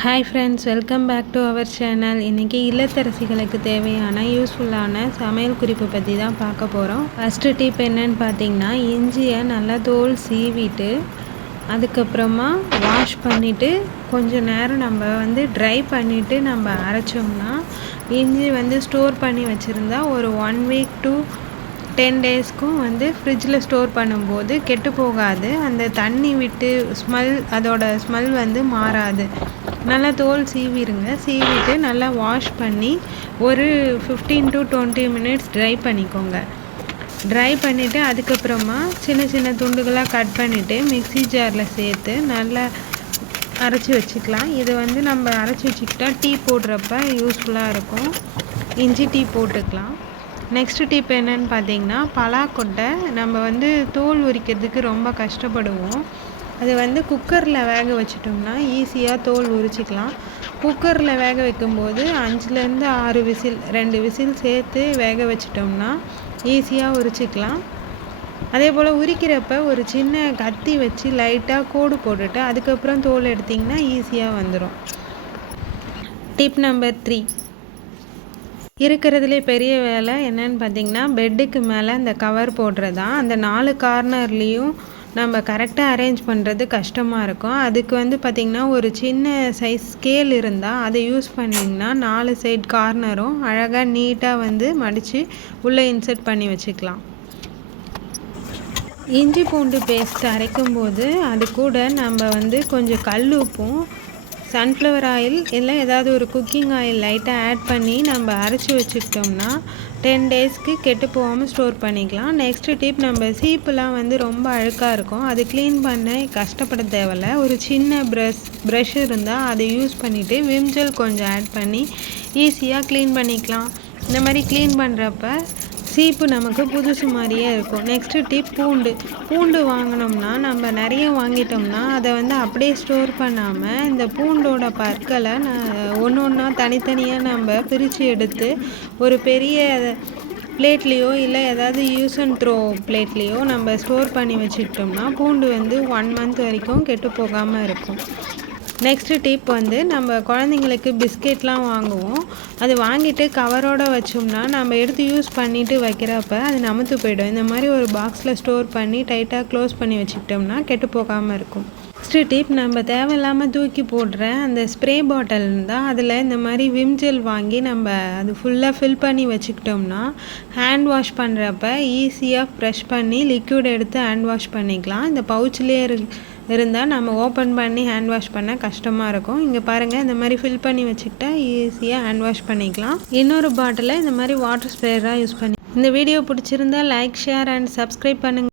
Hi friends welcome back to our channel இன்றைக்கி இல்லத்தரசிகளுக்கு தேவையான யூஸ்ஃபுல்லான சமையல் குறிப்பு பற்றி தான் பார்க்க போகிறோம் ஃபஸ்ட்டு டிப் என்னன்னு பார்த்தீங்கன்னா இஞ்சியை நல்லா தோல் சீவிட்டு அதுக்கப்புறமா வாஷ் பண்ணிவிட்டு கொஞ்சம் நேரம் நம்ம வந்து ட்ரை பண்ணிவிட்டு நம்ம அரைச்சோம்னா இஞ்சி வந்து ஸ்டோர் பண்ணி வச்சுருந்தா ஒரு ஒன் வீக் டூ டென் டேஸ்க்கும் வந்து ஃப்ரிட்ஜில் ஸ்டோர் பண்ணும்போது கெட்டு போகாது. அந்த தண்ணி விட்டு ஸ்மெல் அதோட ஸ்மெல் வந்து மாறாது. நல்லா தோல் சீவிடுங்க சீவிட்டு நல்லா வாஷ் பண்ணி ஒரு fifteen to twenty minutes dry பண்ணிக்கோங்க. ட்ரை பண்ணிவிட்டு அதுக்கப்புறமா சின்ன சின்ன துண்டுகளாக கட் பண்ணிவிட்டு மிக்சி ஜாரில் சேர்த்து நல்லா அரைச்சி வச்சுக்கலாம். இது வந்து நம்ம அரைச்சி வச்சுக்கிட்டா டீ போடுறப்ப யூஸ்ஃபுல்லாக இருக்கும். இஞ்சி டீ போட்டுக்கலாம். நெக்ஸ்ட் டிப் என்னன்னு பார்த்தீங்கன்னா பலாக்கொட்டை நம்ம வந்து தோல் உரிக்கிறதுக்கு ரொம்ப கஷ்டப்படுவோம். அது வந்து குக்கரில் வேக வச்சிட்டோம்னா ஈஸியாக தோல் உரிச்சிக்கலாம். குக்கரில் வேக வைக்கும்போது அஞ்சுலேருந்து ஆறு விசில் ரெண்டு விசில் சேர்த்து வேக வச்சிட்டோம்னா ஈஸியாக உரிச்சிக்கலாம். அதே போல் உரிக்கிறப்ப ஒரு சின்ன கத்தி வச்சு லைட்டாக கோடு போட்டுட்டு அதுக்கப்புறம் தோல் எடுத்திங்கன்னா ஈஸியாக வந்துடும் டிப் நம்பர் த்ரீ இருக்கிறதுலே பெரிய வேலை என்னன்னு பார்த்தீங்கன்னா பெட்டுக்கு மேலே அந்த கவர் போடுறது தான் அந்த நாலு கார்னர்லேயும் நம்ம கரெக்டாக அரேஞ்ச் பண்ணுறது கஷ்டமாக இருக்கும். அதுக்கு வந்து பார்த்திங்கன்னா ஒரு சின்ன சைஸ் ஸ்கேல் இருந்தால் அதை யூஸ் பண்ணிங்கன்னா நாலு சைட் கார்னரும் அழகாக நீட்டாக வந்து மடித்து உள்ளே இன்சர்ட் பண்ணி வச்சுக்கலாம். இஞ்சி பூண்டு பேஸ்ட் அரைக்கும்போது அது கூட நம்ம வந்து கொஞ்சம் கல் உப்பும் சன்ஃப்ளவர் ஆயில் இல்லை ஏதாவது ஒரு குக்கிங் ஆயில் லைட்டாக ஆட் பண்ணி நம்ம அரைச்சி வச்சுக்கிட்டோம்னா டென் டேஸ்க்கு கெட்டு போகாமல் ஸ்டோர் பண்ணிக்கலாம். நெக்ஸ்ட்டு டிப் நம்ம சீப்புலாம் வந்து ரொம்ப அழுக்காக இருக்கும். அது க்ளீன் பண்ண கஷ்டப்பட தேவையில்ல. ஒரு சின்ன ப்ரஷ் ப்ரஷ் இருந்தால் அதை யூஸ் பண்ணிவிட்டு விம்ஜல் கொஞ்சம் ஆட் பண்ணி ஈஸியாக க்ளீன் பண்ணிக்கலாம். இந்த மாதிரி க்ளீன் பண்ணுறப்ப சீப்பு நமக்கு புதுசு மாதிரியே இருக்கும். நெக்ஸ்ட்டு டிப் பூண்டு. பூண்டு வாங்கினோம்னா நம்ம நிறைய வாங்கிட்டோம்னா அதை வந்து அப்படியே ஸ்டோர் பண்ணாமல் இந்த பூண்டோட பற்களை ஒன்று ஒன்றா தனித்தனியாக நம்ம பிரித்து எடுத்து ஒரு பெரிய பிளேட்லேயோ இல்லை ஏதாவது யூஸ் அண்ட் த்ரோ பிளேட்லேயோ நம்ம ஸ்டோர் பண்ணி வச்சுக்கிட்டோம்னா பூண்டு வந்து ஒன் மந்த் வரைக்கும் கெட்டு போகாமல் இருக்கும். நெக்ஸ்ட்டு டிப் வந்து நம்ம குழந்தைங்களுக்கு பிஸ்கெட்லாம் வாங்குவோம். அது வாங்கிட்டு கவரோடு வச்சோம்னா நம்ம எடுத்து யூஸ் பண்ணிவிட்டு வைக்கிறப்ப அது நமத்து போயிடும். இந்த மாதிரி ஒரு பாக்ஸில் ஸ்டோர் பண்ணி டைட்டாக க்ளோஸ் பண்ணி வச்சுக்கிட்டோம்னா கெட்டு போகாமல் இருக்கும். நெக்ஸ்ட்டு டிப் நம்ம தேவையில்லாமல் தூக்கி போடுற அந்த ஸ்ப்ரே பாட்டில் இருந்தால் அதில் இந்த மாதிரி விம் ஜெல் வாங்கி நம்ம அது ஃபுல்லாக ஃபில் பண்ணி வச்சுக்கிட்டோம்னா ஹேண்ட் வாஷ் பண்ணுறப்ப ஈஸியாக ப்ரெஷ் பண்ணி லிக்விட் எடுத்து ஹேண்ட் வாஷ் பண்ணிக்கலாம். இந்த பவுச்சிலே இருக்கு இருந்தால் நம்ம ஓப்பன் பண்ணி ஹேண்ட் வாஷ் பண்ண கஷ்டமாக இருக்கும். இங்கே பாருங்கள் இந்த மாதிரி ஃபில் பண்ணி வச்சுக்கிட்டா ஈஸியாக ஹேண்ட் வாஷ் பண்ணிக்கலாம். இன்னொரு பாட்டிலை இந்த மாதிரி வாட்டர் ஸ்ப்ரேயராக யூஸ் பண்ணி இந்த வீடியோ பிடிச்சிருந்தா லைக் ஷேர் அண்ட் சப்ஸ்கிரைப் பண்ணுங்கள்